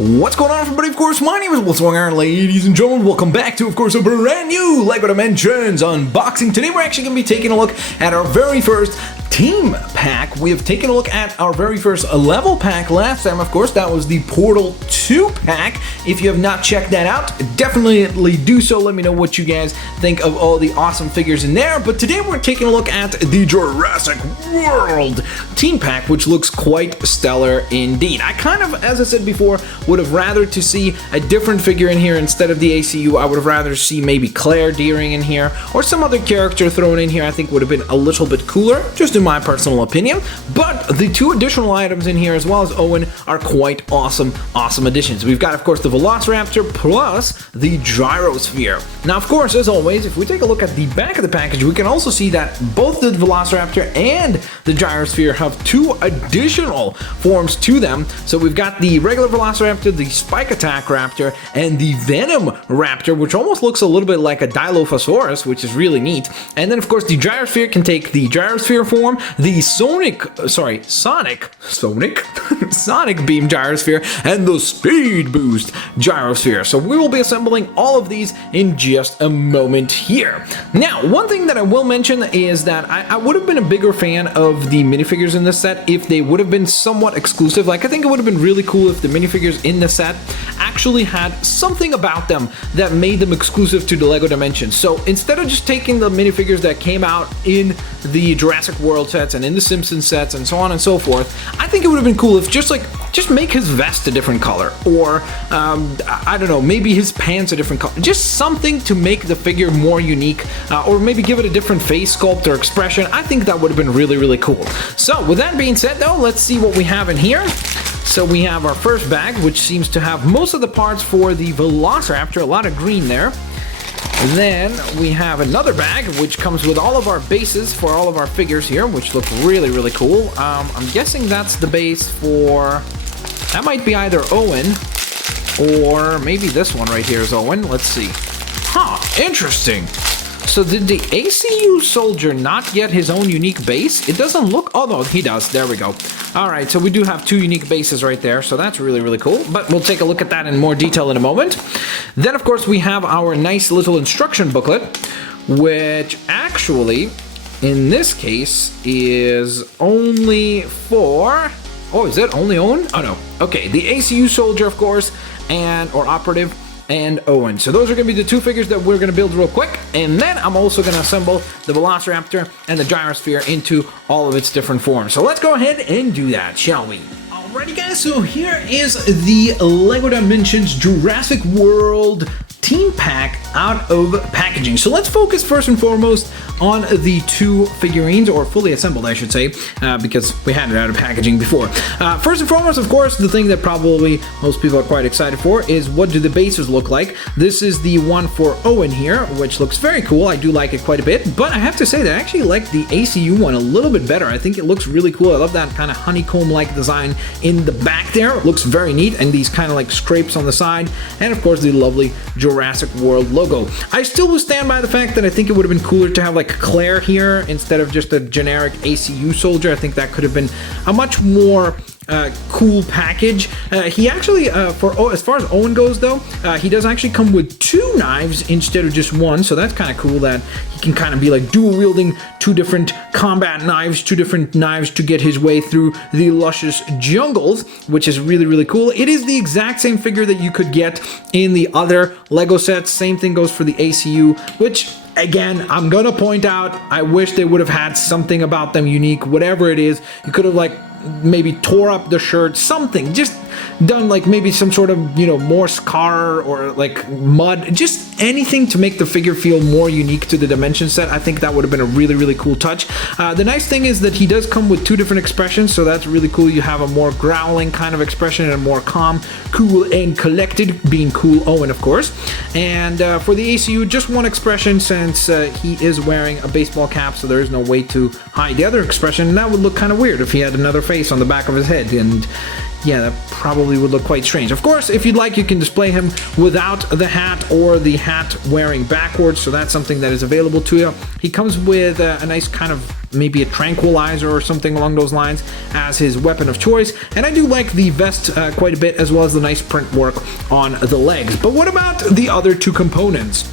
What's going on, everybody? Of course, my name is Blitzwinger, and ladies and gentlemen, welcome back to, of course, a brand new LEGO Dimensions unboxing. Today, we're actually going to be taking a look at our very first team pack. We have taken a look at our very first level pack last time. Of course, that was the Portal 2 pack. If you have not checked that out, definitely do so. Let me know what you guys think of all the awesome figures in there. But today, we're taking a look at the Jurassic World team pack, which looks quite stellar indeed. I kind of, as I said before, would have rather to see a different figure in here instead of the ACU. I would have rather see maybe Claire Deering in here or some other character thrown in here. I think would have been a little bit cooler, just in my personal opinion. But the two additional items in here, as well as Owen, are quite awesome additions. We've got, of course, the Velociraptor plus the Gyrosphere. Now, of course, as always, if we take a look at the back of the package, we can also see that both the Velociraptor and the Gyrosphere have two additional forms to them. So we've got the regular Velociraptor, the Spike Attack Raptor, and the Venom Raptor, which almost looks a little bit like a Dilophosaurus, which is really neat. And then, of course, the Gyrosphere can take the Gyrosphere form, the Sonic Beam Gyrosphere, and the Speed Boost Gyrosphere. So we will be assembling all of these in just a moment here. Now, one thing that I will mention is that I would have been a bigger fan of the minifigures in this set if they would have been somewhat exclusive. Like, I think it would have been really cool if the minifigures in the set actually had something about them that made them exclusive to the LEGO Dimensions. So instead of just taking the minifigures that came out in the Jurassic World sets and in the Simpsons sets and so on and so forth, I think it would have been cool if just make his vest a different color, or I don't know, maybe his pants a different color, just something to make the figure more unique, or maybe give it a different face sculpt or expression. I think that would have been really cool. So with that being said, though, let's see what we have in here. So we have our first bag, which seems to have most of the parts for the Velociraptor, a lot of green there. Then we have another bag, which comes with all of our bases for all of our figures here, which look really cool. I'm guessing that's the base for, that might be either Owen, or maybe this one right here is Owen. Let's see. Huh, interesting. So did the ACU soldier not get his own unique base? It doesn't look, oh no, he does, there we go. All right, so we do have two unique bases right there, so that's really cool, but we'll take a look at that in more detail in a moment. Then, of course, we have our nice little instruction booklet, which actually, in this case, is only for, oh, is it only Owen? Oh no, okay, the ACU soldier, of course, or operative, and Owen. So those are going to be the two figures that we're going to build real quick, and then I'm also going to assemble the Velociraptor and the Gyrosphere into all of its different forms. So let's go ahead and do that, shall we? Alrighty guys, so here is the LEGO Dimensions Jurassic World team pack out of packaging. So let's focus first and foremost on the two figurines, or fully assembled I should say, because we had it out of packaging before. First and foremost, of course, the thing that probably most people are quite excited for is what do the bases look like. This is the one for Owen here, which looks very cool. I do like it quite a bit, but I have to say that I actually like the ACU one a little bit better. I think it looks really cool. I love that kind of honeycomb-like design in the back there. It looks very neat, and these kind of like scrapes on the side, and of course the lovely Jurassic World logo. I still will stand by the fact that I think it would have been cooler to have like Claire here instead of just a generic ACU soldier. I think that could have been a much more cool package. He actually, as far as Owen goes though, he does actually come with two knives instead of just one, so that's kind of cool that he can kind of be like dual wielding two different combat knives, two different knives to get his way through the luscious jungles, which is really cool. It is the exact same figure that you could get in the other LEGO sets. Same thing goes for the ACU, which again, I'm gonna point out, I wish they would have had something about them unique. Whatever it is, you could have like maybe tore up the shirt, something, just done like maybe some sort of, you know, more scar or like mud, just anything to make the figure feel more unique to the Dimension set. I think that would have been a really cool touch. The nice thing is that he does come with two different expressions, so that's really cool. You have a more growling kind of expression and a more calm, cool, and collected, being cool Owen, of course. And for the ACU, just one expression, since he is wearing a baseball cap, so there is no way to hide the other expression, and that would look kind of weird if he had another face on the back of his head. And yeah, that probably would look quite strange. Of course, if you'd like, you can display him without the hat or the hat wearing backwards, so that's something that is available to you. He comes with a nice kind of maybe a tranquilizer or something along those lines as his weapon of choice, and I do like the vest quite a bit, as well as the nice print work on the legs. But what about the other two components?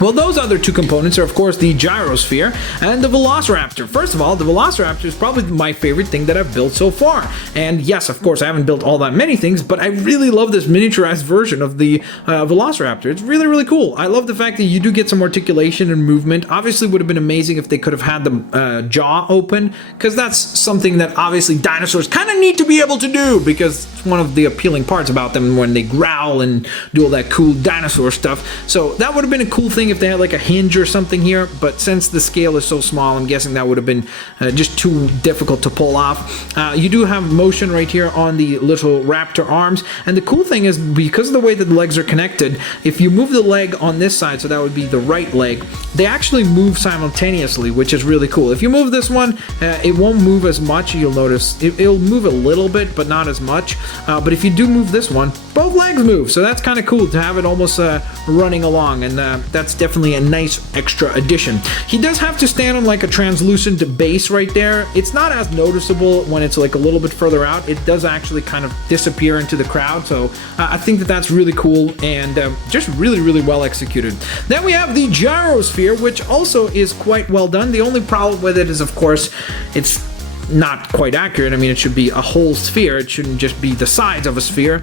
Well, those other two components are, of course, the Gyrosphere and the Velociraptor. First of all, the Velociraptor is probably my favorite thing that I've built so far. And yes, of course, I haven't built all that many things, but I really love this miniaturized version of the Velociraptor. It's really, really cool. I love the fact that you do get some articulation and movement. Obviously, it would have been amazing if they could have had the jaw open, because that's something that obviously dinosaurs kind of need to be able to do, because it's one of the appealing parts about them when they growl and do all that cool dinosaur stuff. So that would have been a cool thing if they had like a hinge or something here, but since the scale is so small, I'm guessing that would have been just too difficult to pull off. You do have motion right here on the little raptor arms, and the cool thing is, because of the way that the legs are connected, if you move the leg on this side, so that would be the right leg, they actually move simultaneously, which is really cool. If you move this one, it won't move as much. You'll notice it'll move a little bit, but not as much. But if you do move this one, both legs move, so that's kind of cool to have it almost running along, and that's definitely a nice extra addition. He does have to stand on like a translucent base right there. It's not as noticeable when it's like a little bit further out. It does actually kind of disappear into the crowd, so I think that that's really cool and just really, really well executed. Then we have the Gyrosphere, which also is quite well done. The only problem with it is, of course, it's not quite accurate. I mean, it should be a whole sphere. It shouldn't just be the sides of a sphere.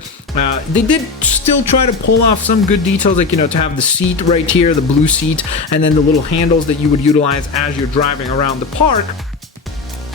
They did still try to pull off some good details, like, you know, to have the seat right here, the blue seat, and then the little handles that you would utilize as you're driving around the park.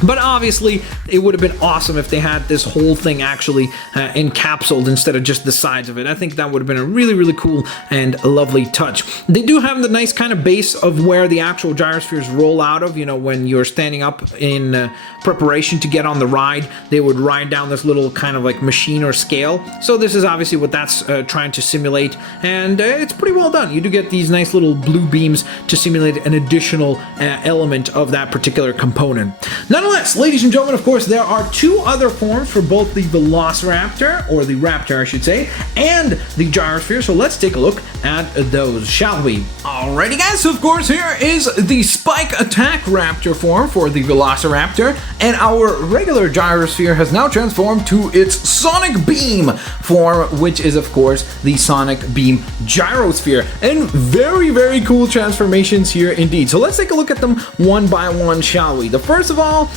But obviously, it would have been awesome if they had this whole thing actually encapsulated instead of just the sides of it. I think that would have been a really, really cool and a lovely touch. They do have the nice kind of base of where the actual gyrospheres roll out of. You know, when you're standing up in preparation to get on the ride, they would ride down this little kind of like machine or scale. So this is obviously what that's trying to simulate, and it's pretty well done. You do get these nice little blue beams to simulate an additional element of that particular component. Nonetheless, ladies and gentlemen, of course, there are two other forms for both the Velociraptor, or the Raptor, I should say, and the Gyrosphere. So let's take a look at those, shall we? Alrighty, guys. So of course, here is the Spike Attack Raptor form for the Velociraptor, and our regular Gyrosphere has now transformed to its Sonic Beam form, which is of course the Sonic Beam Gyrosphere, and very, very cool transformations here indeed. So let's take a look at them one by one, shall we? First of all,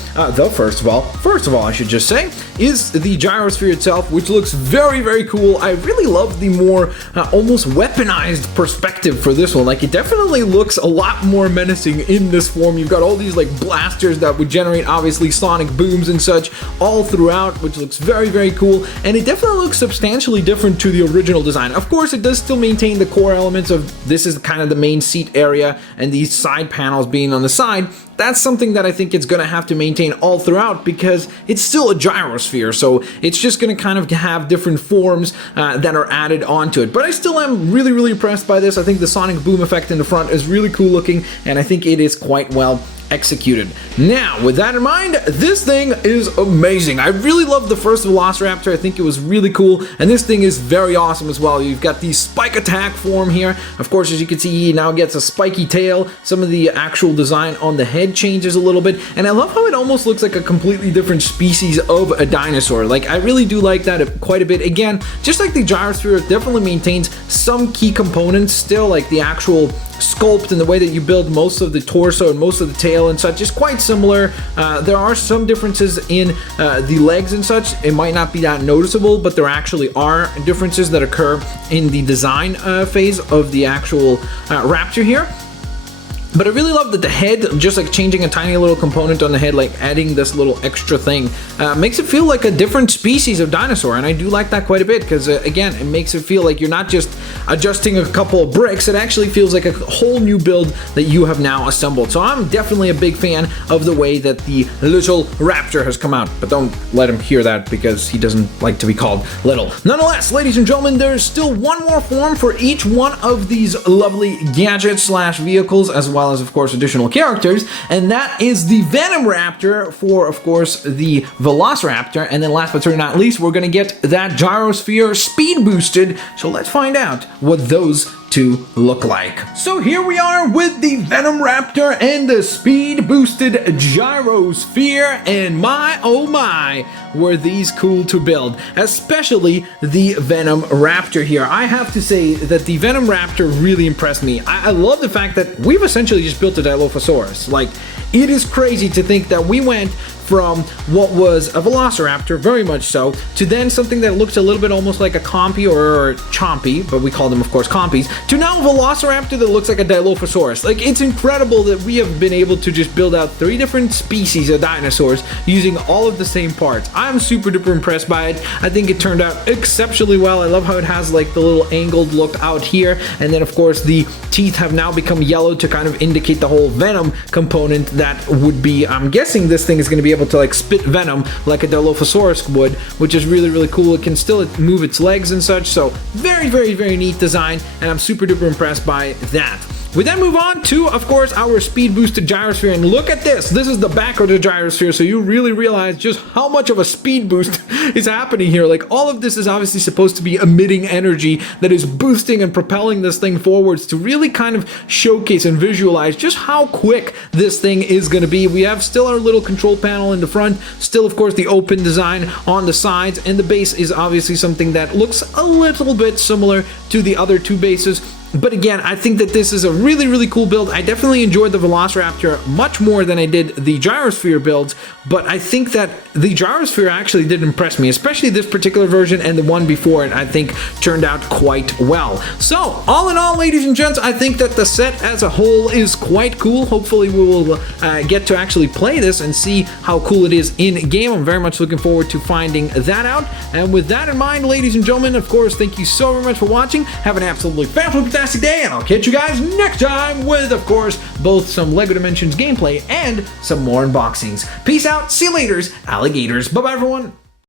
I should just say, is the Gyrosphere itself, which looks very, very cool. I really love the more almost weaponized perspective for this one. Like, it definitely looks a lot more menacing in this form. You've got all these like blasters that would generate obviously sonic booms and such all throughout, which looks very, very cool, and it definitely looks substantially different to the original design. Of course, it does still maintain the core elements of this is kind of the main seat area and these side panels being on the side. That's something that I think it's going to have to maintain all throughout, because it's still a gyrosphere, so it's just going to kind of have different forms that are added onto it. But I still am really, really impressed by this. I think the sonic boom effect in the front is really cool looking, and I think it is quite well executed. Now, with that in mind, this thing is amazing. I really love the first Velociraptor. I think it was really cool, and this thing is very awesome as well. You've got the Spike Attack form here. Of course, as you can see, he now gets a spiky tail. Some of the actual design on the head changes a little bit, and I love how it almost looks like a completely different species of a dinosaur. Like, I really do like that quite a bit. Again, just like the Gyrosphere, it definitely maintains some key components still, like the actual sculpt and the way that you build most of the torso and most of the tail and such is quite similar. There are some differences in the legs and such. It might not be that noticeable, but there actually are differences that occur in the design phase of the actual Raptor here. But I really love that the head, just like changing a tiny little component on the head, like adding this little extra thing, makes it feel like a different species of dinosaur. And I do like that quite a bit, because again, it makes it feel like you're not just adjusting a couple of bricks. It actually feels like a whole new build that you have now assembled. So I'm definitely a big fan of the way that the little Raptor has come out. But don't let him hear that, because he doesn't like to be called little. Nonetheless, ladies and gentlemen, there's still one more form for each one of these lovely gadgets slash vehicles, as well well as, of course, additional characters. And that is the Venom Raptor for, of course, the Velociraptor. And then last but certainly not least, we're going to get that Gyrosphere speed boosted. So let's find out what those to look like. So here we are with the Venom Raptor and the speed boosted Gyrosphere, and my oh my were these cool to build, especially the Venom Raptor here. I have to say that the Venom Raptor really impressed me. I love the fact that we've essentially just built a Dilophosaurus. Like, it is crazy to think that we went from what was a Velociraptor, very much so, to then something that looks a little bit almost like a Compy or Chompy, but we call them, of course, Compies, to now a Velociraptor that looks like a Dilophosaurus. Like, it's incredible that we have been able to just build out 3 different species of dinosaurs using all of the same parts. I'm super duper impressed by it. I think it turned out exceptionally well. I love how it has like the little angled look out here, and then of course the teeth have now become yellow to kind of indicate the whole venom component that would be, I'm guessing this thing is going to be able to like spit venom like a Dilophosaurus would, which is really, really cool. It can still move its legs and such, so very, very, very neat design, and I'm super duper impressed by that. We then move on to, of course, our speed boosted Gyrosphere, and look at this. This is the back of the Gyrosphere, so you really realize just how much of a speed boost is happening here. Like, all of this is obviously supposed to be emitting energy that is boosting and propelling this thing forwards to really kind of showcase and visualize just how quick this thing is going to be. We have still our little control panel in the front, still, of course, the open design on the sides, and the base is obviously something that looks a little bit similar to the other 2 bases. But again, I think that this is a really, really cool build. I definitely enjoyed the Velociraptor much more than I did the Gyrosphere builds, but I think that the Gyrosphere actually did impress me, especially this particular version, and the one before it, I think, turned out quite well. So, all in all, ladies and gents, I think that the set as a whole is quite cool. Hopefully, we will get to actually play this and see how cool it is in game. I'm very much looking forward to finding that out. And with that in mind, ladies and gentlemen, of course, thank you so very much for watching. Have an absolutely fantastic day, and I'll catch you guys next time with, of course, both some LEGO Dimensions gameplay and some more unboxings. Peace out, see you later, alligators. Bye-bye, everyone.